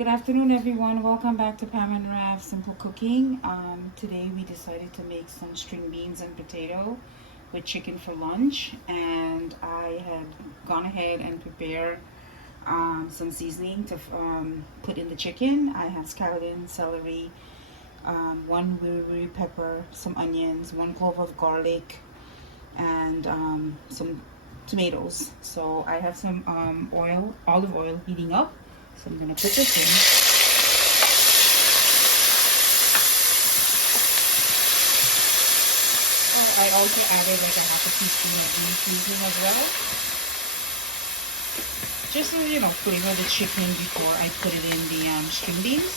Good afternoon, everyone. Welcome back to Pam and Rav Simple Cooking. Today we decided to make some string beans and potato with chicken for lunch, and I had gone ahead and prepared some seasoning to put in the chicken. I have scallion, celery, one wiri pepper, some onions, one clove of garlic, and some tomatoes. So I have some olive oil heating up. So I'm gonna put this in. Oh, I also added like a half a teaspoon of green seasoning as well. Just to, flavor the chicken before I put it in the string beans.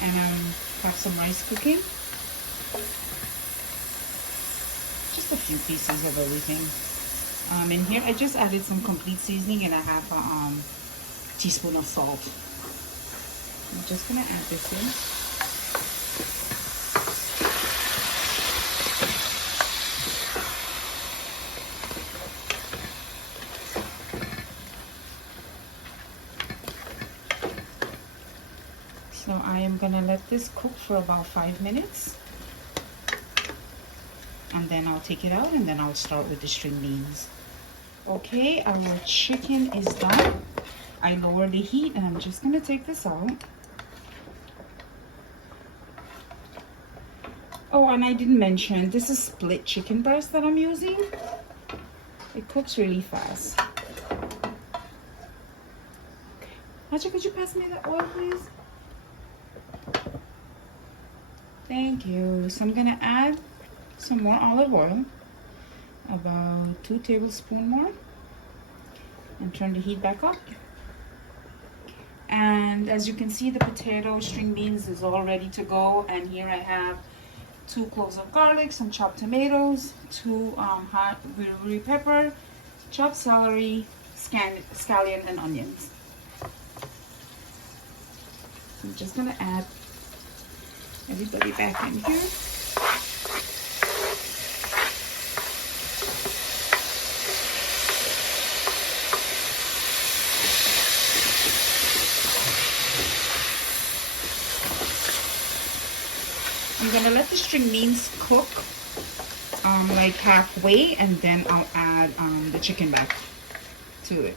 And have some rice cooking. Just a few pieces of everything. In here, I just added some complete seasoning and a half a teaspoon of salt. I'm just gonna add this in. So I am gonna let this cook for about 5 minutes. And then I'll take it out and then I'll start with the string beans. Okay, our chicken is done. I lowered the heat and I'm just gonna take this out. Oh, and I didn't mention, this is split chicken breast that I'm using. It cooks really fast. Okay. Hachi, could you pass me the oil, please? Thank you. So I'm gonna add some more olive oil, about 2 tablespoons more, and turn the heat back up. And as you can see, the potato string beans is all ready to go. And here I have 2 cloves of garlic, some chopped tomatoes, 2 hot wiri pepper, chopped celery, scallion, and onions. So I'm just gonna add everybody back in here. I'm gonna let the string beans cook like halfway, and then I'll add the chicken back to it.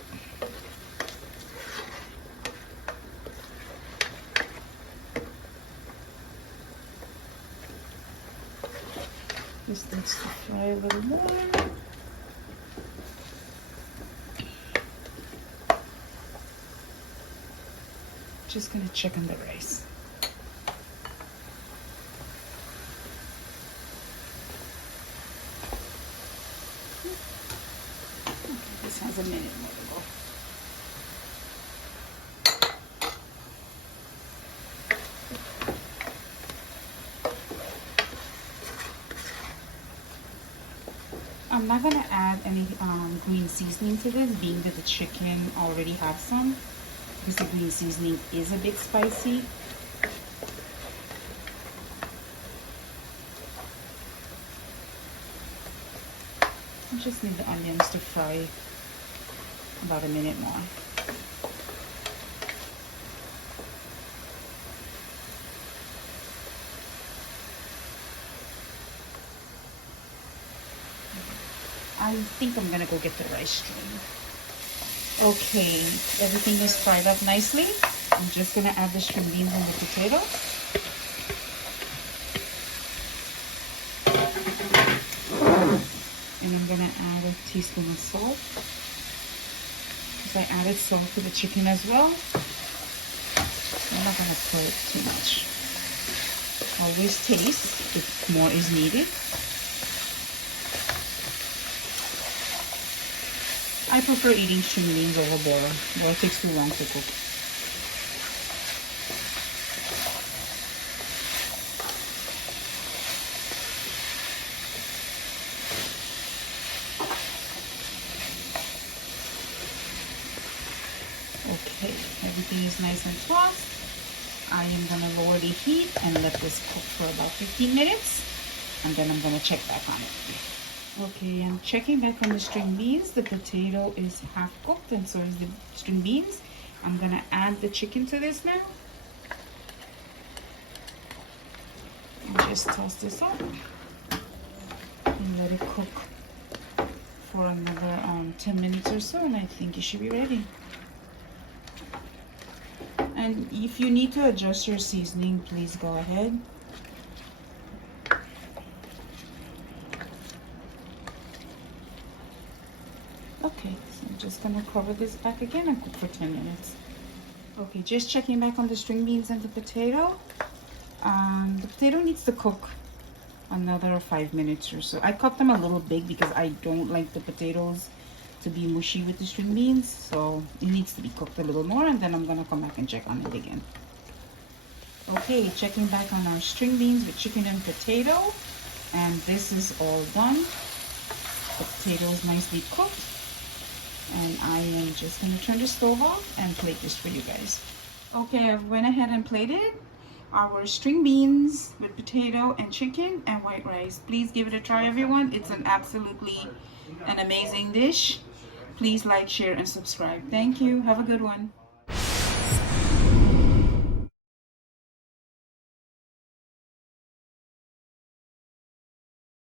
Just needs to fry a little more. Just gonna check on the rice. This has a minute more to go. I'm not gonna add any green seasoning to this, being that the chicken already has some, because the green seasoning is a bit spicy. I just need the onions to fry about a minute more. I think I'm gonna go get the rice strained. Okay, everything is fried up nicely. I'm just gonna add the string beans and the potato. And I'm gonna add a teaspoon of salt, because I added salt to the chicken as well. I'm not gonna put too much. Always taste if more is needed. I prefer eating string beans over boiled. Boiled takes too long to cook. Okay, everything is nice and tossed. I am gonna lower the heat and let this cook for about 15 minutes, and then I'm gonna check back on it. Okay, I'm checking back on the string beans. The potato is half cooked and so is the string beans. I'm gonna add the chicken to this now. And just toss this up and let it cook for another 10 minutes or so, and I think it should be ready. And if you need to adjust your seasoning, please go ahead. Okay, so I'm just gonna cover this back again and cook for 10 minutes. Okay, just checking back on the string beans and the potato. The potato needs to cook another 5 minutes or so. I cut them a little big because I don't like the potatoes to be mushy with the string beans, so it needs to be cooked a little more, and then I'm gonna come back and check on it again. Okay, checking back on our string beans with chicken and potato, and this is all done. The potato is nicely cooked, and I am just gonna turn the stove off and plate this for you guys. Okay, I went ahead and plated our string beans with potato and chicken and white rice. Please give it a try, everyone. It's an amazing dish. Please like, share, and subscribe. Thank you. Have a good one.